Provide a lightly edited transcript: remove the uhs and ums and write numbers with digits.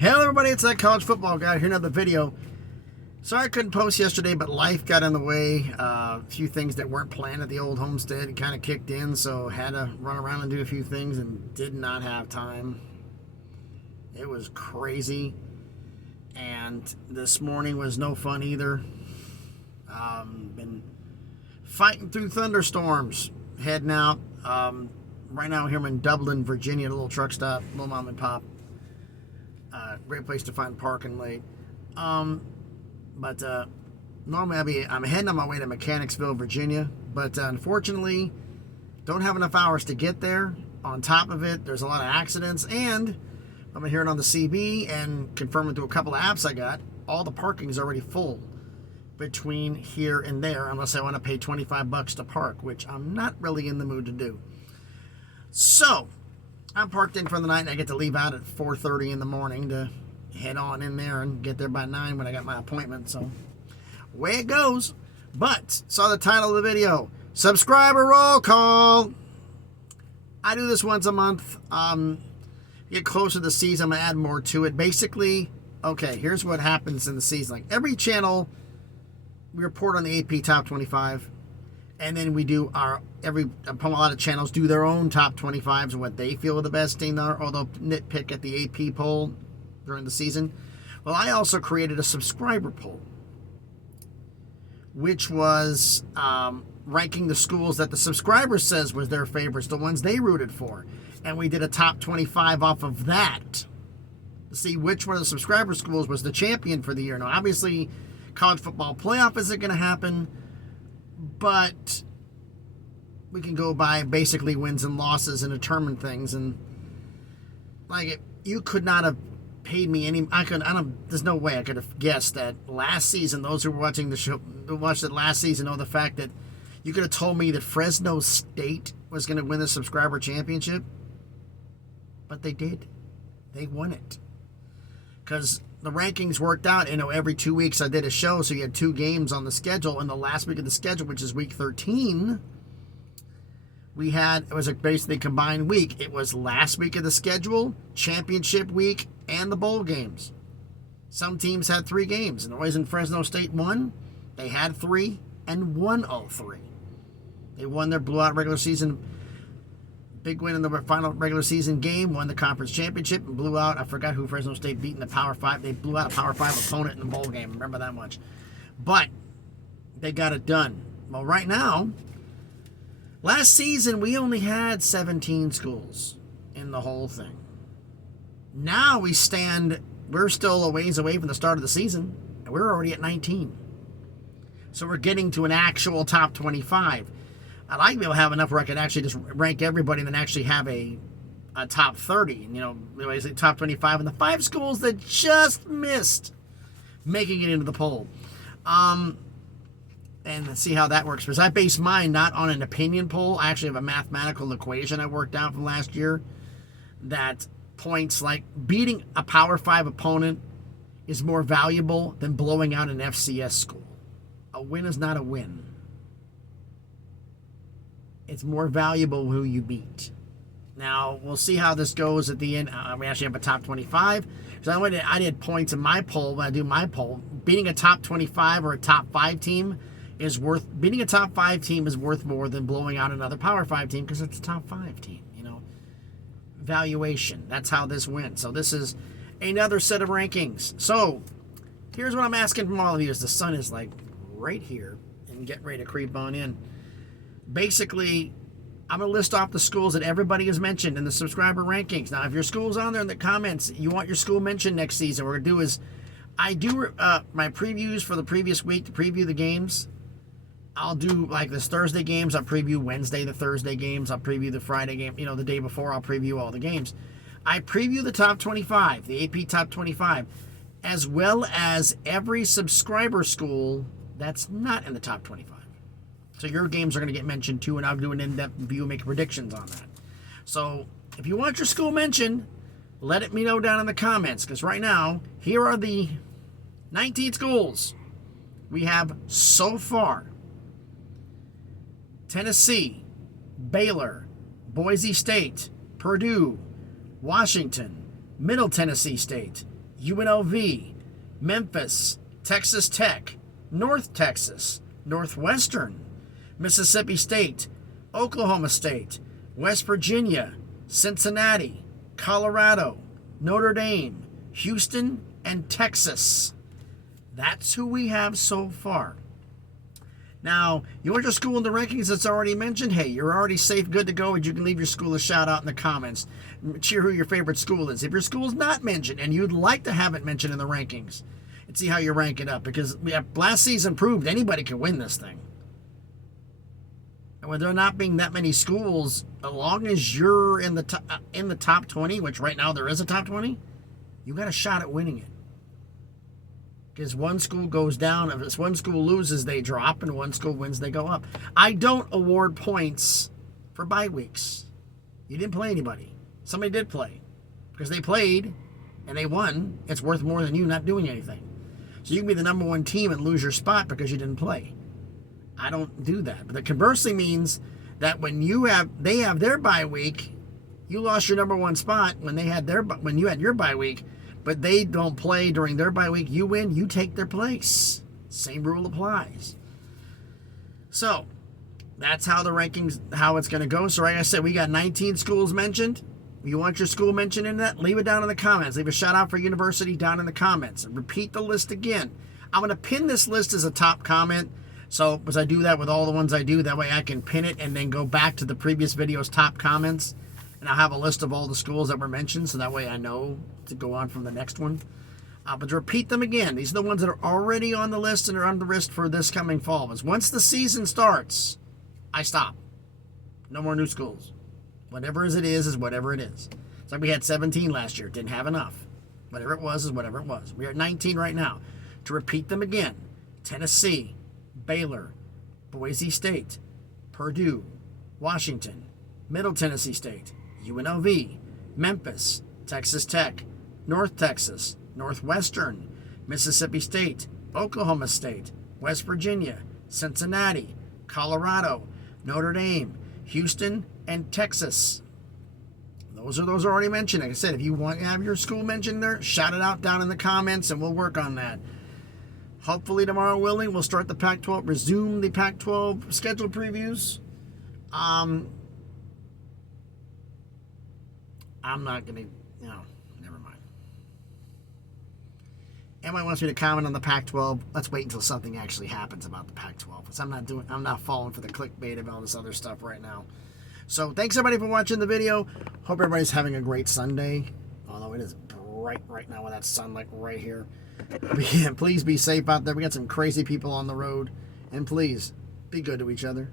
Hello everybody, it's that college football guy here, another video. Sorry I couldn't post yesterday, but life got in the way. A few things that weren't planned at the old homestead kind of kicked in, so had to run around and do a few things and did not have time. It was crazy, and this morning was no fun either. Been fighting through thunderstorms, heading out. Right now here I'm in Dublin, Virginia, a little truck stop, little mom and pop. Great place to find parking late. But normally I'm heading on my way to Mechanicsville, Virginia. But unfortunately, don't have enough hours to get there. On top of it, there's a lot of accidents. And I'm hearing on the CB and confirming through a couple of apps I got, all the parking is already full between here and there, unless I want to pay $25 to park, which I'm not really in the mood to do. So I'm parked in for the night, and I get to leave out at 4:30 in the morning to head on in there and get there by 9 when I got my appointment. So, way it goes. But, saw the title of the video, Subscriber Roll Call. I do this once a month. Get closer to the season, I'm going to add more to it. Basically, okay, here's what happens in the season. Like, every channel, we report on the AP Top 25. And then we do a lot of channels do their own top 25s, what they feel are the best team are, or they'll nitpick at the AP poll during the season. Well, I also created a subscriber poll, which was ranking the schools that the subscriber says was their favorites, the ones they rooted for. And we did a top 25 off of that to see which one of the subscriber schools was the champion for the year. Now, obviously, college football playoff isn't going to happen, but we can go by basically wins and losses and determine things. And like, you could not have paid me any. There's no way I could have guessed that last season. Those who were watching the show, who watched it last season, know the fact that you could have told me that Fresno State was going to win the subscriber championship, but they did. They won it because the rankings worked out. Every 2 weeks I did a show, so you had 2 games on the schedule. And the last week of the schedule, which is week 13, it was a basically combined week. It was last week of the schedule, championship week, and the bowl games. Some teams had 3 games, and the reason Fresno State won, they had 3 and won all 3. They won their blowout regular season. Big win in the final regular season game, won the conference championship, and blew out, I forgot who Fresno State beat in the Power 5. They blew out a Power 5 opponent in the bowl game. Remember that much. But they got it done. Well, right now, last season, we only had 17 schools in the whole thing. Now we're still a ways away from the start of the season, and we're already at 19. So we're getting to an actual top 25. I'd like to be able to have enough where I could actually just rank everybody and then actually have a top 30. Basically top 25 and the 5 schools that just missed making it into the poll. And let's see how that works. Because I base mine not on an opinion poll. I actually have a mathematical equation I worked out from last year that points like beating a Power 5 opponent is more valuable than blowing out an FCS school. A win is not a win. It's more valuable who you beat. Now, we'll see how this goes at the end. We actually have a top 25. So I did points in my poll when I do my poll. Beating a top 25 or a top 5 team beating a top 5 team is worth more than blowing out another Power 5 team because it's a top 5 team. Valuation. That's how this went. So this is another set of rankings. So here's what I'm asking from all of you as the sun is like right here and get ready to creep on in. Basically, I'm going to list off the schools that everybody has mentioned in the subscriber rankings. Now, if your school's on there in the comments, you want your school mentioned next season, what we're going to do is I do my previews for the previous week to preview the games. I'll do like this Thursday games. I'll preview Wednesday, the Thursday games. I'll preview the Friday game. The day before, I'll preview all the games. I preview the top 25, the AP top 25, as well as every subscriber school that's not in the top 25. So your games are going to get mentioned too, and I'll do an in-depth review and make predictions on that. So if you want your school mentioned, let me know down in the comments, because right now, here are the 19 schools we have so far. Tennessee, Baylor, Boise State, Purdue, Washington, Middle Tennessee State, UNLV, Memphis, Texas Tech, North Texas, Northwestern, Mississippi State, Oklahoma State, West Virginia, Cincinnati, Colorado, Notre Dame, Houston, and Texas. That's who we have so far. Now, you want your school in the rankings that's already mentioned? Hey, you're already safe, good to go, and you can leave your school a shout out in the comments. Cheer who your favorite school is. If your school's not mentioned and you'd like to have it mentioned in the rankings, and see how you rank it up, because last season proved anybody can win this thing. And with there not being that many schools, as long as you're in the top 20, which right now there is a top 20, you got a shot at winning it. Because one school goes down, if one school loses, they drop, and one school wins, they go up. I don't award points for bye weeks. You didn't play anybody. Somebody did play. Because they played, and they won, it's worth more than you not doing anything. So you can be the number one team and lose your spot because you didn't play. I don't do that. But that conversely means that when they have their bye week, you lost your number one spot when you had your bye week, but they don't play during their bye week. You win, you take their place. Same rule applies. So that's how the rankings, how it's going to go. So like I said, we got 19 schools mentioned. You want your school mentioned in that? Leave it down in the comments. Leave a shout out for university down in the comments. And repeat the list again. I'm going to pin this list as a top comment. So as I do that with all the ones I do, that way I can pin it and then go back to the previous video's top comments. And I'll have a list of all the schools that were mentioned, so that way I know to go on from the next one. But to repeat them again, these are the ones that are already on the list and are on the list for this coming fall. Because once the season starts, I stop. No more new schools. Whatever it is whatever it is. It's like we had 17 last year. Didn't have enough. Whatever it was is whatever it was. We're at 19 right now. To repeat them again, Tennessee, Baylor, Boise State, Purdue, Washington, Middle Tennessee State, UNLV, Memphis, Texas Tech, North Texas, Northwestern, Mississippi State, Oklahoma State, West Virginia, Cincinnati, Colorado, Notre Dame, Houston, and Texas. Those are already mentioned. Like I said, if you want to have your school mentioned there, shout it out down in the comments and we'll work on that. Hopefully tomorrow willing, we'll start the Pac-12, resume the Pac-12 schedule previews. I'm not going to, never mind. Anyone wants me to comment on the Pac-12, let's wait until something actually happens about the Pac-12. Because I'm not falling for the clickbait of all this other stuff right now. So thanks everybody for watching the video. Hope everybody's having a great Sunday. Although it is bright right now with that sun like right here. Please be safe out there. We got some crazy people on the road. And please, be good to each other.